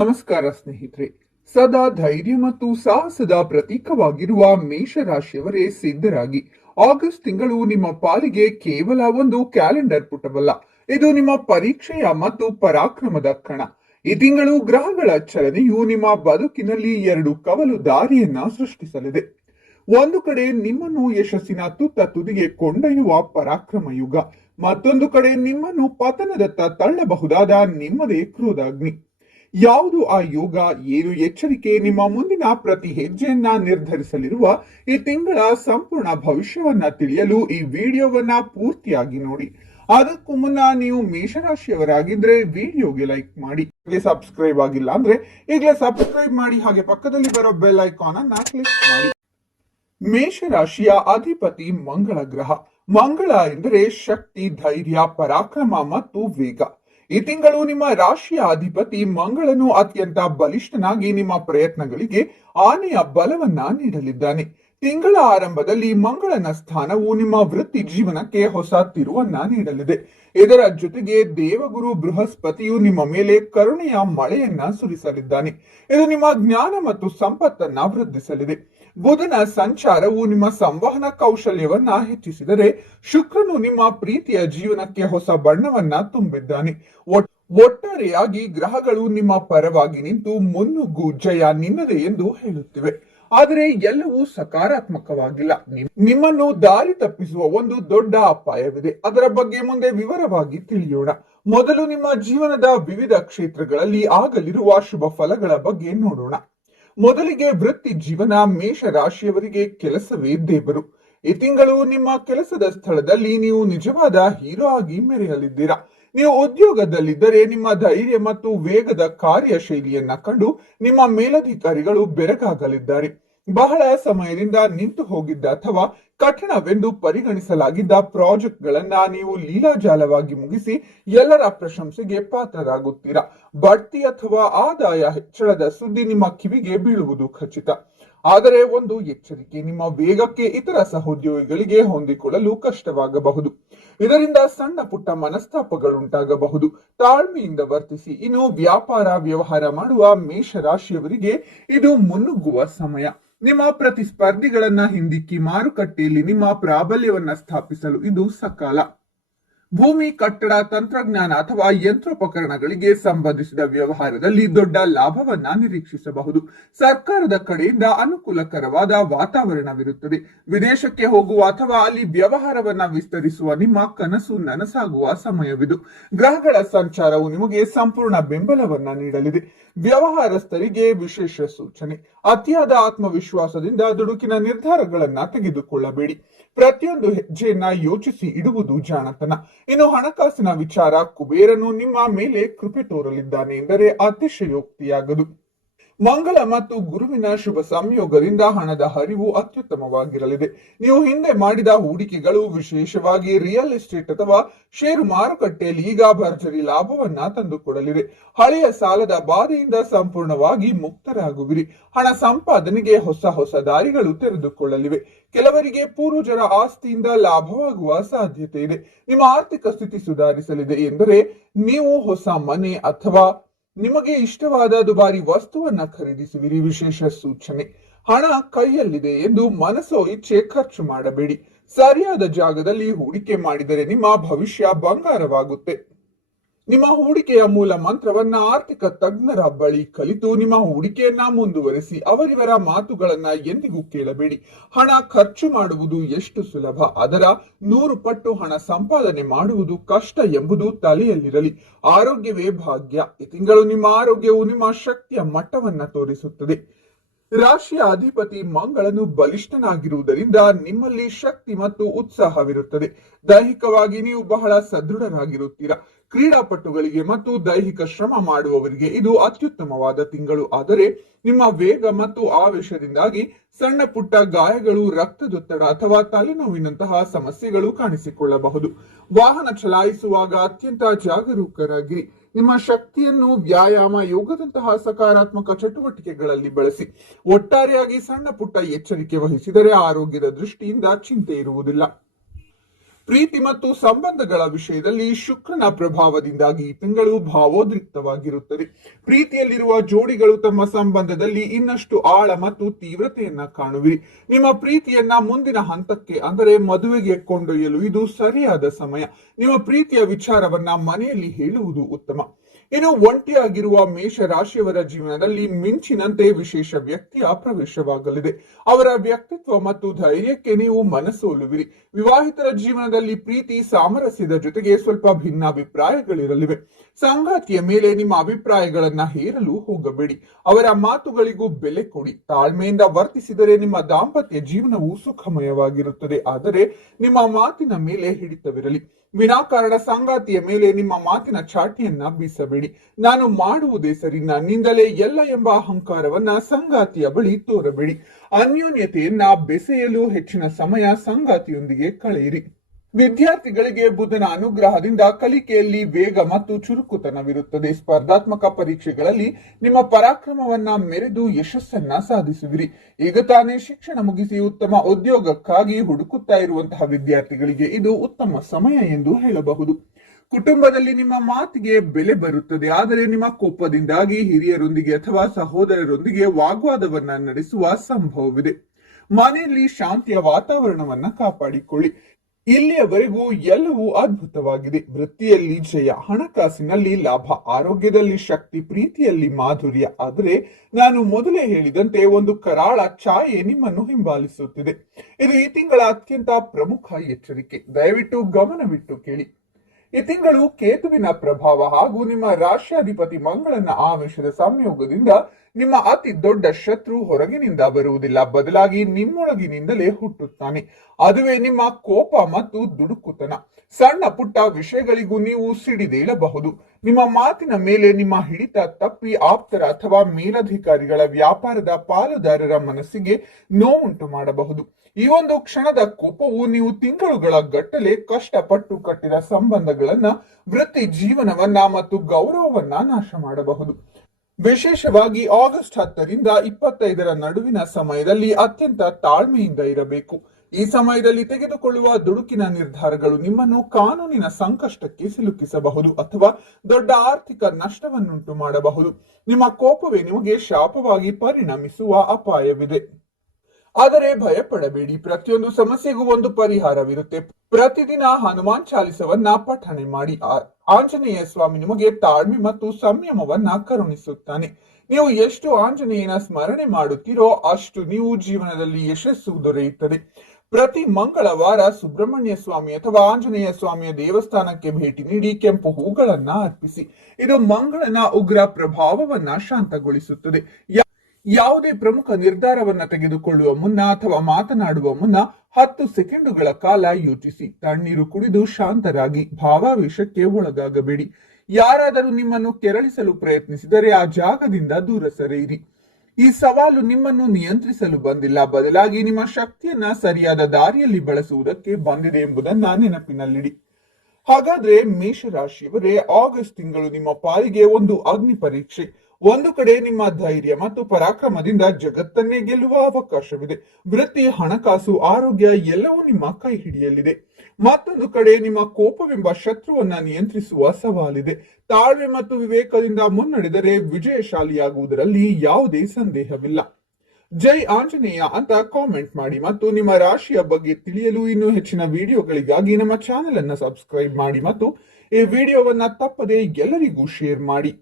ನಮಸ್ಕಾರ ಸ್ನೇಹಿತರೆ. ಸದಾ ಧೈರ್ಯ ಮತ್ತು ಸಾಹಸದ ಪ್ರತೀಕವಾಗಿರುವ ಮೇಷರಾಶಿಯವರೇ ಸಿದ್ಧರಾಗಿ. ಆಗಸ್ಟ್ ತಿಂಗಳು ನಿಮ್ಮ ಪಾಲಿಗೆ ಕೇವಲ ಒಂದು ಕ್ಯಾಲೆಂಡರ್ ಪುಟವಲ್ಲ, ಇದು ನಿಮ್ಮ ಪರೀಕ್ಷೆಯ ಮತ್ತು ಪರಾಕ್ರಮದ ಕಣ. ಈ ತಿಂಗಳು ಗ್ರಹಗಳ ಚಲನೆಯು ನಿಮ್ಮ ಬದುಕಿನಲ್ಲಿ ಎರಡು ಕವಲು ದಾರಿಯನ್ನ ಸೃಷ್ಟಿಸಲಿದೆ. ಒಂದು ಕಡೆ ನಿಮ್ಮನ್ನು ಯಶಸ್ಸಿನ ತುತ್ತ ತುದಿಗೆ ಕೊಂಡೊಯ್ಯುವ ಪರಾಕ್ರಮ ಯುಗ, ಮತ್ತೊಂದು ಕಡೆ ನಿಮ್ಮನ್ನು ಪತನದತ್ತ ತಳ್ಳಬಹುದಾದ ನಿಮ್ಮದೇ ಕ್ರೋಧಾಗ್ನಿ. ಯಾವುದು ಆ ಯೋಗ, ಏನು ಎಚ್ಚರಿಕೆ, ನಿಮ್ಮ ಮುಂದಿನ ಪ್ರತಿ ಹೆಜ್ಜೆಯನ್ನ ನಿರ್ಧರಿಸಲಿರುವ ಈ ತಿಂಗಳ ಸಂಪೂರ್ಣ ಭವಿಷ್ಯವನ್ನ ತಿಳಿಯಲು ಈ ವಿಡಿಯೋವನ್ನ ಪೂರ್ತಿಯಾಗಿ ನೋಡಿ. ಅದಕ್ಕೂ ಮುನ್ನ ನೀವು ಮೇಷರಾಶಿಯವರಾಗಿದ್ರೆ ವಿಡಿಯೋಗೆ ಲೈಕ್ ಮಾಡಿ, ಸಬ್ಸ್ಕ್ರೈಬ್ ಆಗಿಲ್ಲ ಅಂದ್ರೆ ಈಗಲೇ ಸಬ್ಸ್ಕ್ರೈಬ್ ಮಾಡಿ, ಹಾಗೆ ಪಕ್ಕದಲ್ಲಿ ಬರೋ ಬೆಲ್ ಐಕಾನ್ ಅನ್ನ ಕ್ಲಿಕ್ ಮಾಡಿ. ಮೇಷರಾಶಿಯ ಅಧಿಪತಿ ಮಂಗಳ ಗ್ರಹ. ಮಂಗಳ ಎಂದರೆ ಶಕ್ತಿ, ಧೈರ್ಯ, ಪರಾಕ್ರಮ ಮತ್ತು ವೇಗ. ಈ ತಿಂಗಳು ನಿಮ್ಮ ರಾಶಿಯ ಅಧಿಪತಿ ಮಂಗಳನು ಅತ್ಯಂತ ಬಲಿಷ್ಠನಾಗಿ ನಿಮ್ಮ ಪ್ರಯತ್ನಗಳಿಗೆ ಆನೆಯ ಬಲವನ್ನ ನೀಡಲಿದ್ದಾನೆ. ತಿಂಗಳ ಆರಂಭದಲ್ಲಿ ಮಂಗಳನ ಸ್ಥಾನವು ನಿಮ್ಮ ವೃತ್ತಿ ಜೀವನಕ್ಕೆ ಹೊಸ ತಿರುವನ್ನ ನೀಡಲಿದೆ. ಇದರ ಜೊತೆಗೆ ದೇವಗುರು ಬೃಹಸ್ಪತಿಯು ನಿಮ್ಮ ಮೇಲೆ ಕರುಣೆಯ ಮಳೆಯನ್ನ ಸುರಿಸಲಿದ್ದಾನೆ. ಇದು ನಿಮ್ಮ ಜ್ಞಾನ ಮತ್ತು ಸಂಪತ್ತನ್ನ ವೃದ್ಧಿಸಲಿದೆ. ಬುಧನ ಸಂಚಾರವು ನಿಮ್ಮ ಸಂವಹನ ಕೌಶಲ್ಯವನ್ನ ಹೆಚ್ಚಿಸಿದರೆ, ಶುಕ್ರನು ನಿಮ್ಮ ಪ್ರೀತಿಯ ಜೀವನಕ್ಕೆ ಹೊಸ ಬಣ್ಣವನ್ನ ತುಂಬಿದ್ದಾನೆ. ಒಟ್ಟಾರೆಯಾಗಿ ಗ್ರಹಗಳು ನಿಮ್ಮ ಪರವಾಗಿ ನಿಂತು ಮುನ್ನುಗ್ಗು, ಜಯ ನಿನ್ನದೇ ಎಂದು ಹೇಳುತ್ತಿವೆ. ಆದರೆ ಎಲ್ಲವೂ ಸಕಾರಾತ್ಮಕವಾಗಿಲ್ಲ. ನಿಮ್ಮನ್ನು ದಾರಿ ತಪ್ಪಿಸುವ ಒಂದು ದೊಡ್ಡ ಅಪಾಯವಿದೆ. ಅದರ ಬಗ್ಗೆ ಮುಂದೆ ವಿವರವಾಗಿ ತಿಳಿಯೋಣ. ಮೊದಲು ನಿಮ್ಮ ಜೀವನದ ವಿವಿಧ ಕ್ಷೇತ್ರಗಳಲ್ಲಿ ಆಗಲಿರುವ ಶುಭ ಫಲಗಳ ಬಗ್ಗೆ ನೋಡೋಣ. ಮೊದಲಿಗೆ ವೃತ್ತಿ ಜೀವನ. ಮೇಷ ರಾಶಿಯವರಿಗೆ ಕೆಲಸವೇ ದೇವರು. ಈ ತಿಂಗಳು ನಿಮ್ಮ ಕೆಲಸದ ಸ್ಥಳದಲ್ಲಿ ನೀವು ನಿಜವಾದ ಹೀರೋ ಆಗಿ ಮೆರೆಯಲಿದ್ದೀರಾ. ನೀವು ಉದ್ಯೋಗದಲ್ಲಿದ್ದರೆ ನಿಮ್ಮ ಧೈರ್ಯ ಮತ್ತು ವೇಗದ ಕಾರ್ಯಶೈಲಿಯನ್ನ ಕಂಡು ನಿಮ್ಮ ಮೇಲಧಿಕಾರಿಗಳು ಬೆರಗಾಗಲಿದ್ದಾರೆ. ಬಹಳ ಸಮಯದಿಂದ ನಿಂತು ಹೋಗಿದ್ದ ಅಥವಾ ಕಠಿಣವೆಂದು ಪರಿಗಣಿಸಲಾಗಿದ್ದ ಪ್ರಾಜೆಕ್ಟ್ ಗಳನ್ನ ನೀವು ಲೀಲಾಜಾಲವಾಗಿ ಮುಗಿಸಿ ಎಲ್ಲರ ಪ್ರಶಂಸೆಗೆ ಪಾತ್ರರಾಗುತ್ತೀರಾ. ಬಡ್ತಿ ಅಥವಾ ಆದಾಯ ಹೆಚ್ಚಳದ ಸುದ್ದಿ ನಿಮ್ಮ ಕಿವಿಗೆ ಬೀಳುವುದು ಖಚಿತ. ಆದರೆ ಒಂದು ಎಚ್ಚರಿಕೆ, ನಿಮ್ಮ ವೇಗಕ್ಕೆ ಇತರ ಸಹೋದ್ಯೋಗಿಗಳಿಗೆ ಹೊಂದಿಕೊಳ್ಳಲು ಕಷ್ಟವಾಗಬಹುದು. ಇದರಿಂದ ಸಣ್ಣ ಪುಟ್ಟ ಮನಸ್ತಾಪಗಳುಂಟಾಗಬಹುದು. ತಾಳ್ಮೆಯಿಂದ ವರ್ತಿಸಿ. ಇನ್ನು ವ್ಯವಹಾರ ಮಾಡುವ ಮೇಷರಾಶಿಯವರಿಗೆ ಇದು ಮುನ್ನುಗ್ಗುವ ಸಮಯ. ನಿಮ್ಮ ಪ್ರತಿಸ್ಪರ್ಧಿಗಳನ್ನ ಹಿಂದಿಕ್ಕಿ ಮಾರುಕಟ್ಟೆಯಲ್ಲಿ ನಿಮ್ಮ ಪ್ರಾಬಲ್ಯವನ್ನ ಸ್ಥಾಪಿಸಲು ಇದು ಸಕಾಲ. ಭೂಮಿ, ಕಟ್ಟಡ, ತಂತ್ರಜ್ಞಾನ ಅಥವಾ ಯಂತ್ರೋಪಕರಣಗಳಿಗೆ ಸಂಬಂಧಿಸಿದ ವ್ಯವಹಾರದಲ್ಲಿ ದೊಡ್ಡ ಲಾಭವನ್ನ ನಿರೀಕ್ಷಿಸಬಹುದು. ಸರ್ಕಾರದ ಕಡೆಯಿಂದ ಅನುಕೂಲಕರವಾದ ವಾತಾವರಣವಿರುತ್ತದೆ. ವಿದೇಶಕ್ಕೆ ಹೋಗುವ ಅಥವಾ ಅಲ್ಲಿ ವ್ಯವಹಾರವನ್ನ ವಿಸ್ತರಿಸುವ ನಿಮ್ಮ ಕನಸು ನನಸಾಗುವ ಸಮಯವಿದು. ಗ್ರಹಗಳ ಸಂಚಾರವು ನಿಮಗೆ ಸಂಪೂರ್ಣ ಬೆಂಬಲವನ್ನ ನೀಡಲಿದೆ. ವ್ಯವಹಾರಸ್ಥರಿಗೆ ವಿಶೇಷ ಸೂಚನೆ: ಅತಿಯಾದ ಆತ್ಮವಿಶ್ವಾಸದಿಂದ ದುಡುಕಿನ ನಿರ್ಧಾರಗಳನ್ನ ತೆಗೆದುಕೊಳ್ಳಬೇಡಿ. ಪ್ರತಿಯೊಂದು ಹೆಜ್ಜೆಯನ್ನ ಯೋಚಿಸಿ ಇಡುವುದು ಜಾಣತನ. ಇನ್ನು ಹಣಕಾಸಿನ ವಿಚಾರ, ಕುಬೇರನು ನಿಮ್ಮ ಮೇಲೆ ಕೃಪೆ ತೋರಲಿದ್ದಾನೆ ಎಂದರೆ ಅತಿಶಯೋಕ್ತಿಯಾಗದು. ಮಂಗಳ ಮತ್ತು ಗುರುವಿನ ಶುಭ ಸಂಯೋಗದಿಂದ ಹಣದ ಹರಿವು ಅತ್ಯುತ್ತಮವಾಗಿರಲಿದೆ. ನೀವು ಹಿಂದೆ ಮಾಡಿದ ಹೂಡಿಕೆಗಳು, ವಿಶೇಷವಾಗಿ ರಿಯಲ್ ಎಸ್ಟೇಟ್ ಅಥವಾ ಷೇರು ಮಾರುಕಟ್ಟೆಯಲ್ಲಿ ಈಗ ಭರ್ಜರಿ ಲಾಭವನ್ನ ತಂದುಕೊಡಲಿವೆ. ಹಳೆಯ ಸಾಲದ ಬಾಧೆಯಿಂದ ಸಂಪೂರ್ಣವಾಗಿ ಮುಕ್ತರಾಗುವಿರಿ. ಹಣ ಸಂಪಾದನೆಗೆ ಹೊಸ ದಾರಿಗಳು ತೆರೆದುಕೊಳ್ಳಲಿವೆ. ಕೆಲವರಿಗೆ ಪೂರ್ವಜರ ಆಸ್ತಿಯಿಂದ ಲಾಭವಾಗುವ ಸಾಧ್ಯತೆ ಇದೆ. ನಿಮ್ಮ ಆರ್ಥಿಕ ಸ್ಥಿತಿ ಸುಧಾರಿಸಲಿದೆ ಎಂದರೆ ನೀವು ಹೊಸ ಮನೆ ಅಥವಾ ನಿಮಗೆ ಇಷ್ಟವಾದ ದುಬಾರಿ ವಸ್ತುವನ್ನ ಖರೀದಿಸುವಿರಿ. ವಿಶೇಷ ಸೂಚನೆ: ಹಣ ಕೈಯಲ್ಲಿದೆ ಎಂದು ಮನಸೋ ಇಚ್ಛೆ ಖರ್ಚು ಮಾಡಬೇಡಿ. ಸರಿಯಾದ ಜಾಗದಲ್ಲಿ ಹೂಡಿಕೆ ಮಾಡಿದರೆ ನಿಮ್ಮ ಭವಿಷ್ಯ ಬಂಗಾರವಾಗುತ್ತೆ. ನಿಮ್ಮ ಹೂಡಿಕೆಯ ಮೂಲ ಮಂತ್ರವನ್ನ ಆರ್ಥಿಕ ತಜ್ಞರ ಬಳಿ ಕಲಿತು ನಿಮ್ಮ ಹೂಡಿಕೆಯನ್ನ ಮುಂದುವರಿಸಿ. ಅವರಿವರ ಮಾತುಗಳನ್ನ ಎಂದಿಗೂ ಕೇಳಬೇಡಿ. ಹಣ ಖರ್ಚು ಮಾಡುವುದು ಎಷ್ಟು ಸುಲಭ, ಅದರ 100 ಪಟ್ಟು ಹಣ ಸಂಪಾದನೆ ಮಾಡುವುದು ಕಷ್ಟ ಎಂಬುದು ತಲೆಯಲ್ಲಿರಲಿ. ಆರೋಗ್ಯವೇ ಭಾಗ್ಯ. ಈ ತಿಂಗಳು ನಿಮ್ಮ ಆರೋಗ್ಯವು ನಿಮ್ಮ ಶಕ್ತಿಯ ಮಟ್ಟವನ್ನ ತೋರಿಸುತ್ತದೆ. ರಾಶಿಯ ಅಧಿಪತಿ ಮಂಗಳನು ಬಲಿಷ್ಠನಾಗಿರುವುದರಿಂದ ನಿಮ್ಮಲ್ಲಿ ಶಕ್ತಿ ಮತ್ತು ಉತ್ಸಾಹವಿರುತ್ತದೆ. ದೈಹಿಕವಾಗಿ ನೀವು ಬಹಳ ಸದೃಢರಾಗಿರುತ್ತೀರಾ. ಕ್ರೀಡಾಪಟುಗಳಿಗೆ ಮತ್ತು ದೈಹಿಕ ಶ್ರಮ ಮಾಡುವವರಿಗೆ ಇದು ಅತ್ಯುತ್ತಮವಾದ ತಿಂಗಳು. ಆದರೆ ನಿಮ್ಮ ವೇಗ ಮತ್ತು ಆವೇಶದಿಂದಾಗಿ ಸಣ್ಣ ಪುಟ್ಟ ಗಾಯಗಳು, ರಕ್ತದೊತ್ತಡ ಅಥವಾ ತಲೆನೋವಿನಂತಹ ಸಮಸ್ಯೆಗಳು ಕಾಣಿಸಿಕೊಳ್ಳಬಹುದು. ವಾಹನ ಚಲಾಯಿಸುವಾಗ ಅತ್ಯಂತ ಜಾಗರೂಕರಾಗಿರಿ. ನಿಮ್ಮ ಶಕ್ತಿಯನ್ನು ವ್ಯಾಯಾಮ, ಯೋಗದಂತಹ ಸಕಾರಾತ್ಮಕ ಚಟುವಟಿಕೆಗಳಲ್ಲಿ ಬಳಸಿ. ಒಟ್ಟಾರೆಯಾಗಿ ಸಣ್ಣ ಪುಟ್ಟ ಎಚ್ಚರಿಕೆ ವಹಿಸಿದರೆ ಆರೋಗ್ಯದ ದೃಷ್ಟಿಯಿಂದ ಚಿಂತೆ ಇರುವುದಿಲ್ಲ. ಪ್ರೀತಿ ಮತ್ತು ಸಂಬಂಧಗಳ ವಿಷಯದಲ್ಲಿ ಶುಕ್ರನ ಪ್ರಭಾವದಿಂದಾಗಿ ಈ ತಿಂಗಳು ಭಾವೋದ್ರಿಕ್ತವಾಗಿರುತ್ತದೆ. ಪ್ರೀತಿಯಲ್ಲಿರುವ ಜೋಡಿಗಳು ತಮ್ಮ ಸಂಬಂಧದಲ್ಲಿ ಇನ್ನಷ್ಟು ಆಳ ಮತ್ತು ತೀವ್ರತೆಯನ್ನ ಕಾಣುವಿರಿ. ನಿಮ್ಮ ಪ್ರೀತಿಯನ್ನ ಮುಂದಿನ ಹಂತಕ್ಕೆ ಅಂದರೆ ಮದುವೆಗೆ ಕೊಂಡೊಯ್ಯಲು ಇದು ಸರಿಯಾದ ಸಮಯ. ನಿಮ್ಮ ಪ್ರೀತಿಯ ವಿಚಾರವನ್ನ ಮನೆಯಲ್ಲಿ ಹೇಳುವುದು ಉತ್ತಮ. ಇನ್ನು ಒಂಟಿಯಾಗಿರುವ ಮೇಷ ರಾಶಿಯವರ ಜೀವನದಲ್ಲಿ ಮಿಂಚಿನಂತೆ ವಿಶೇಷ ವ್ಯಕ್ತಿಯ ಪ್ರವೇಶವಾಗಲಿದೆ. ಅವರ ವ್ಯಕ್ತಿತ್ವ ಮತ್ತು ಧೈರ್ಯಕ್ಕೆ ನೀವು ಮನಸೋಲುವಿರಿ. ವಿವಾಹಿತರ ಜೀವನದಲ್ಲಿ ಪ್ರೀತಿ ಸಾಮರಸ್ಯದ ಜೊತೆಗೆ ಸ್ವಲ್ಪ ಭಿನ್ನಾಭಿಪ್ರಾಯಗಳಿರಲಿವೆ. ಸಂಗಾತಿಯ ಮೇಲೆ ನಿಮ್ಮ ಅಭಿಪ್ರಾಯಗಳನ್ನ ಹೇರಲು ಹೋಗಬೇಡಿ. ಅವರ ಮಾತುಗಳಿಗೂ ಬೆಲೆ ಕೊಡಿ. ತಾಳ್ಮೆಯಿಂದ ವರ್ತಿಸಿದರೆ ನಿಮ್ಮ ದಾಂಪತ್ಯ ಜೀವನವು ಸುಖಮಯವಾಗಿರುತ್ತದೆ. ಆದರೆ ನಿಮ್ಮ ಮಾತಿನ ಮೇಲೆ ಹಿಡಿತವಿರಲಿ. ವಿನಾಕಾರಣ ಸಂಗಾತಿಯ ಮೇಲೆ ನಿಮ್ಮ ಮಾತಿನ ಚಾಟಿಯನ್ನ ಬೀಸಬೇಡಿ. ನಾನು ಮಾಡುವುದೇ ಸರಿ, ನನ್ನಿಂದಲೇ ಎಲ್ಲ ಎಂಬ ಅಹಂಕಾರವನ್ನ ಸಂಗಾತಿಯ ಬಳಿ ತೋರಬೇಡಿ. ಅನ್ಯೋನ್ಯತೆಯನ್ನ ಬೆಸೆಯಲು ಹೆಚ್ಚಿನ ಸಮಯ ಸಂಗಾತಿಯೊಂದಿಗೆ ಕಳೆಯಿರಿ. ವಿದ್ಯಾರ್ಥಿಗಳಿಗೆ ಬುಧನ ಅನುಗ್ರಹದಿಂದ ಕಲಿಕೆಯಲ್ಲಿ ವೇಗ ಮತ್ತು ಚುರುಕುತನವಿರುತ್ತದೆ. ಸ್ಪರ್ಧಾತ್ಮಕ ಪರೀಕ್ಷೆಗಳಲ್ಲಿ ನಿಮ್ಮ ಪರಾಕ್ರಮವನ್ನ ಮೆರೆದು ಯಶಸ್ಸನ್ನ ಸಾಧಿಸುವಿರಿ. ಈಗ ತಾನೇ ಶಿಕ್ಷಣ ಮುಗಿಸಿ ಉತ್ತಮ ಉದ್ಯೋಗಕ್ಕಾಗಿ ಹುಡುಕುತ್ತಾ ಇರುವಂತಹ ವಿದ್ಯಾರ್ಥಿಗಳಿಗೆ ಇದು ಉತ್ತಮ ಸಮಯ ಎಂದು ಹೇಳಬಹುದು. ಕುಟುಂಬದಲ್ಲಿ ನಿಮ್ಮ ಮಾತಿಗೆ ಬೆಲೆ ಬರುತ್ತದೆ. ಆದರೆ ನಿಮ್ಮ ಕೋಪದಿಂದಾಗಿ ಹಿರಿಯರೊಂದಿಗೆ ಅಥವಾ ಸಹೋದರರೊಂದಿಗೆ ವಾಗ್ವಾದವನ್ನ ನಡೆಸುವ ಸಂಭವವಿದೆ. ಮನೆಯಲ್ಲಿ ಶಾಂತಿಯ ವಾತಾವರಣವನ್ನ ಕಾಪಾಡಿಕೊಳ್ಳಿ. ಇಲ್ಲಿಯವರೆಗೂ ಎಲ್ಲವೂ ಅದ್ಭುತವಾಗಿದೆ. ವೃತ್ತಿಯಲ್ಲಿ ಜಯ, ಹಣಕಾಸಿನಲ್ಲಿ ಲಾಭ, ಆರೋಗ್ಯದಲ್ಲಿ ಶಕ್ತಿ, ಪ್ರೀತಿಯಲ್ಲಿ ಮಾಧುರ್ಯ. ಆದರೆ ನಾನು ಮೊದಲೇ ಹೇಳಿದಂತೆ ಒಂದು ಕರಾಳ ಛಾಯೆ ನಿಮ್ಮನ್ನು ಹಿಂಬಾಲಿಸುತ್ತಿದೆ. ಇದು ಈ ತಿಂಗಳ ಅತ್ಯಂತ ಪ್ರಮುಖ ಎಚ್ಚರಿಕೆ. ದಯವಿಟ್ಟು ಗಮನವಿಟ್ಟು ಕೇಳಿ. ಈ ತಿಂಗಳು ಕೇತುವಿನ ಪ್ರಭಾವ ಹಾಗೂ ನಿಮ್ಮ ರಾಶ್ಯಾಧಿಪತಿ ಮಂಗಳನ ಆವೇಶದ ಸಂಯೋಗದಿಂದ ನಿಮ್ಮ ಅತಿ ದೊಡ್ಡ ಶತ್ರು ಹೊರಗಿನಿಂದ ಬರುವುದಿಲ್ಲ, ಬದಲಾಗಿ ನಿಮ್ಮೊಳಗಿನಿಂದಲೇ ಹುಟ್ಟುತ್ತಾನೆ. ಅದುವೇ ನಿಮ್ಮ ಕೋಪ ಮತ್ತು ದುಡುಕುತನ. ಸಣ್ಣ ಪುಟ್ಟ ವಿಷಯಗಳಿಗೂ ನೀವು ಸಿಡಿದೇಳಬಹುದು. ನಿಮ್ಮ ಮಾತಿನ ಮೇಲೆ ನಿಮ್ಮ ಹಿಡಿತ ತಪ್ಪಿ ಆಪ್ತರ ಅಥವಾ ಮೇಲಧಿಕಾರಿಗಳ ವ್ಯಾಪಾರದ ಪಾಲುದಾರರ ಮನಸ್ಸಿಗೆ ನೋವುಂಟು ಮಾಡಬಹುದು. ಈ ಒಂದು ಕ್ಷಣದ ಕೋಪವು ನೀವು ತಿಂಗಳುಗಳ ಗಟ್ಟಲೆ ಕಷ್ಟಪಟ್ಟು ಕಟ್ಟಿದ ಸಂಬಂಧಗಳನ್ನ, ವೃತ್ತಿ ಜೀವನವನ್ನ ಮತ್ತು ಗೌರವವನ್ನ ನಾಶ ಮಾಡಬಹುದು. ವಿಶೇಷವಾಗಿ ಆಗಸ್ಟ್ 10ರಿಂದ 25ರ ನಡುವಿನ ಸಮಯದಲ್ಲಿ ಅತ್ಯಂತ ತಾಳ್ಮೆಯಿಂದ ಇರಬೇಕು. ಈ ಸಮಯದಲ್ಲಿ ತೆಗೆದುಕೊಳ್ಳುವ ದುಡುಕಿನ ನಿರ್ಧಾರಗಳು ನಿಮ್ಮನ್ನು ಕಾನೂನಿನ ಸಂಕಷ್ಟಕ್ಕೆ ಸಿಲುಕಿಸಬಹುದು ಅಥವಾ ದೊಡ್ಡ ಆರ್ಥಿಕ ನಷ್ಟವನ್ನುಂಟು ಮಾಡಬಹುದು. ನಿಮ್ಮ ಕೋಪವೇ ನಿಮಗೆ ಶಾಪವಾಗಿ ಪರಿಣಮಿಸುವ ಅಪಾಯವಿದೆ. ಆದರೆ ಭಯಪಡಬೇಡಿ, ಪ್ರತಿಯೊಂದು ಸಮಸ್ಯೆಗೂ ಒಂದು ಪರಿಹಾರವಿರುತ್ತೆ. ಪ್ರತಿದಿನ ಹನುಮಾನ್ ಚಾಲಿಸವನ್ನ ಪಠಣೆ ಮಾಡಿ. ಆಂಜನೇಯ ಸ್ವಾಮಿ ನಿಮಗೆ ತಾಳ್ಮೆ ಮತ್ತು ಸಂಯಮವನ್ನ ಕರುಣಿಸುತ್ತಾನೆ. ನೀವು ಎಷ್ಟು ಆಂಜನೇಯನ ಸ್ಮರಣೆ ಮಾಡುತ್ತೀರೋ ಅಷ್ಟು ನೀವು ಜೀವನದಲ್ಲಿ ಯಶಸ್ಸು ದೊರೆಯುತ್ತದೆ. ಪ್ರತಿ ಮಂಗಳವಾರ ಸುಬ್ರಹ್ಮಣ್ಯ ಸ್ವಾಮಿ ಅಥವಾ ಆಂಜನೇಯ ಸ್ವಾಮಿಯ ದೇವಸ್ಥಾನಕ್ಕೆ ಭೇಟಿ ನೀಡಿ ಕೆಂಪು ಹೂಗಳನ್ನ ಅರ್ಪಿಸಿ. ಇದು ಮಂಗಳನ ಉಗ್ರ ಪ್ರಭಾವವನ್ನ ಶಾಂತಗೊಳಿಸುತ್ತದೆ. ಯಾವುದೇ ಪ್ರಮುಖ ನಿರ್ಧಾರವನ್ನ ತೆಗೆದುಕೊಳ್ಳುವ ಮುನ್ನ ಅಥವಾ ಮಾತನಾಡುವ ಮುನ್ನ 10 ಸೆಕೆಂಡುಗಳ ಕಾಲ ಯೋಚಿಸಿ. ತಣ್ಣೀರು ಕುಡಿದು ಶಾಂತರಾಗಿ. ಭಾವಾವೇಶಕ್ಕೆ ಒಳಗಾಗಬೇಡಿ. ಯಾರಾದರೂ ನಿಮ್ಮನ್ನು ಕೆರಳಿಸಲು ಪ್ರಯತ್ನಿಸಿದರೆ ಆ ಜಾಗದಿಂದ ದೂರ ಸರಿಯಿರಿ. ಈ ಸವಾಲು ನಿಮ್ಮನ್ನು ನಿಯಂತ್ರಿಸಲು ಬಂದಿಲ್ಲ, ಬದಲಾಗಿ ನಿಮ್ಮ ಶಕ್ತಿಯನ್ನ ಸರಿಯಾದ ದಾರಿಯಲ್ಲಿ ಬಳಸುವುದಕ್ಕೆ ಬಂದಿದೆ ಎಂಬುದನ್ನ ನೆನಪಿನಲ್ಲಿಡಿ. ಹಾಗಾದ್ರೆ ಮೇಷರಾಶಿಯವರೇ, ಆಗಸ್ಟ್ ತಿಂಗಳು ನಿಮ್ಮ ಪಾಲಿಗೆ ಒಂದು ಅಗ್ನಿ ಪರೀಕ್ಷೆ. ಒಂದು ಕಡೆ ನಿಮ್ಮ ಧೈರ್ಯ ಮತ್ತು ಪರಾಕ್ರಮದಿಂದ ಜಗತ್ತನ್ನೇ ಗೆಲ್ಲುವ ಅವಕಾಶವಿದೆ. ವೃತ್ತಿ, ಹಣಕಾಸು, ಆರೋಗ್ಯ ಎಲ್ಲವೂ ನಿಮ್ಮ ಕೈ ಹಿಡಿಯಲಿದೆ. ಮತ್ತೊಂದು ಕಡೆ ನಿಮ್ಮ ಕೋಪವೆಂಬ ಶತ್ರುವನ್ನ ನಿಯಂತ್ರಿಸುವ ಸವಾಲಿದೆ. ತಾಳ್ಮೆ ಮತ್ತು ವಿವೇಕದಿಂದ ಮುನ್ನಡೆದರೆ ವಿಜಯಶಾಲಿಯಾಗುವುದರಲ್ಲಿ ಯಾವುದೇ ಸಂದೇಹವಿಲ್ಲ. ಜೈ ಆಂಜನೇಯ ಅಂತ ಕಾಮೆಂಟ್ ಮಾಡಿ ಮತ್ತು ನಿಮ್ಮ ರಾಶಿಯ ಬಗ್ಗೆ ತಿಳಿಯಲು ಇನ್ನೂ ಹೆಚ್ಚಿನ ವಿಡಿಯೋಗಳಿಗಾಗಿ ನಮ್ಮ ಚಾನೆಲ್ ಅನ್ನ ಸಬ್ಸ್ಕ್ರೈಬ್ ಮಾಡಿ ಮತ್ತು ಈ ವಿಡಿಯೋವನ್ನ ತಪ್ಪದೆ ಎಲ್ಲರಿಗೂ ಶೇರ್ ಮಾಡಿ.